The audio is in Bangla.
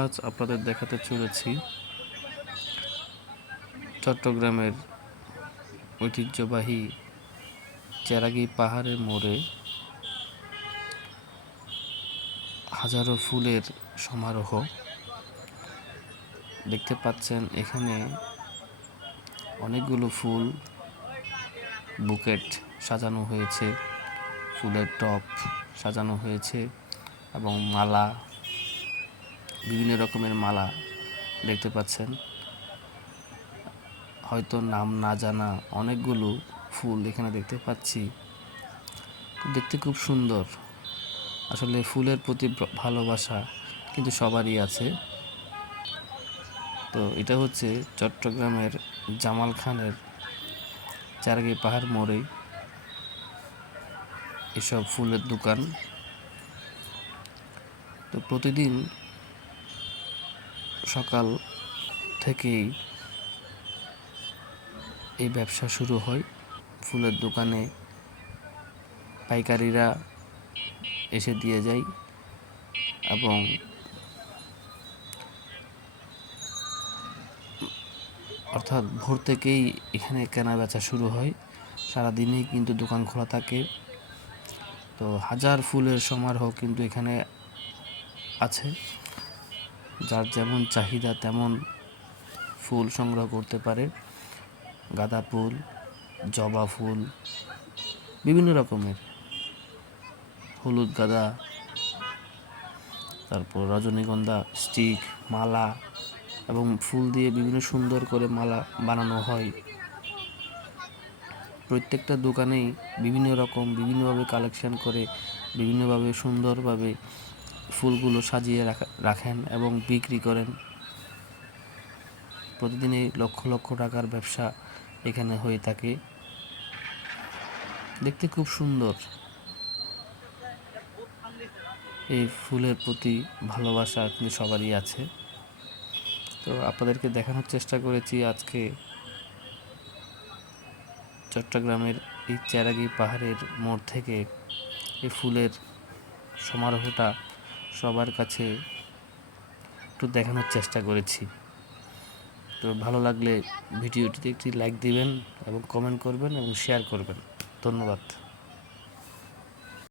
আজ আপনাদের দেখাতে চলেছি। চট্টগ্রামের ঐতিহ্যবাহী চেরাগি পাহাড়ের মোড়ে হাজারো ফুলের সমারোহ। দেখতে পাচ্ছেন এখানে অনেকগুলো ফুল, বুকেট সাজানো হয়েছে, ফুলের টপ সাজানো হয়েছে এবং মালা বিভিন্ন রকমের মালা দেখতে পাচ্ছেন। হয়তো নাম না জানা অনেকগুলো ফুল এখানে দেখতে পাচ্ছি। দেখতে খুব সুন্দর। আসলে ফুলের প্রতি ভালোবাসা কিন্তু সবারই আছে। তো এটা হচ্ছে চট্টগ্রামের জামাল খানের চারগে পাহাড় মোড়েই এসব ফুলের দোকান। তো প্রতিদিন সকাল থেকেই এই ব্যবসা শুরু হয়। ফুলের দোকানে পাইকারিরা এসে দিয়ে যায় এবং অর্থাৎ ভোর থেকেই এখানে কেনা বেচা শুরু হয়। সারাদিনই কিন্তু দোকান খোলা থাকে। তো হাজার ফুলের সমারোহ কিন্তু এখানে আছে। যার যেমন চাহিদা তেমন ফুল সংগ্রহ করতে পারে। গাঁদা ফুল, জবা ফুল, বিভিন্ন রকমের। হলুদ গাঁদা, তারপর রজনীগন্ধা, স্টিক, মালা এবং ফুল দিয়ে বিভিন্ন সুন্দর করে মালা বানানো হয়। প্রত্যেকটা দোকানেই বিভিন্ন রকম, বিভিন্নভাবে কালেকশন করে, বিভিন্নভাবে সুন্দরভাবে ফুলগুলো সাজিয়ে রাখা, রাখেন এবং বিক্রি করেন। প্রতিদিনই লক্ষ লক্ষ টাকার ব্যবসা এখানে হয়ে থাকে। দেখতে খুব সুন্দর। এই ফুলের প্রতি ভালোবাসা কিন্তু সবারই আছে। তো আপনাদেরকে দেখানোর চেষ্টা করেছি আজকে চট্টগ্রামের এই চেরাগি পাহাড়ের মোড় থেকে এই ফুলের সমারোহটা। সবার কাছে একটু দেখানোর চেষ্টা করেছি। তো ভালো লাগলে ভিডিওটিতে একটি লাইক দিবেন এবং কমেন্ট করবেন এবং শেয়ার করবেন। ধন্যবাদ।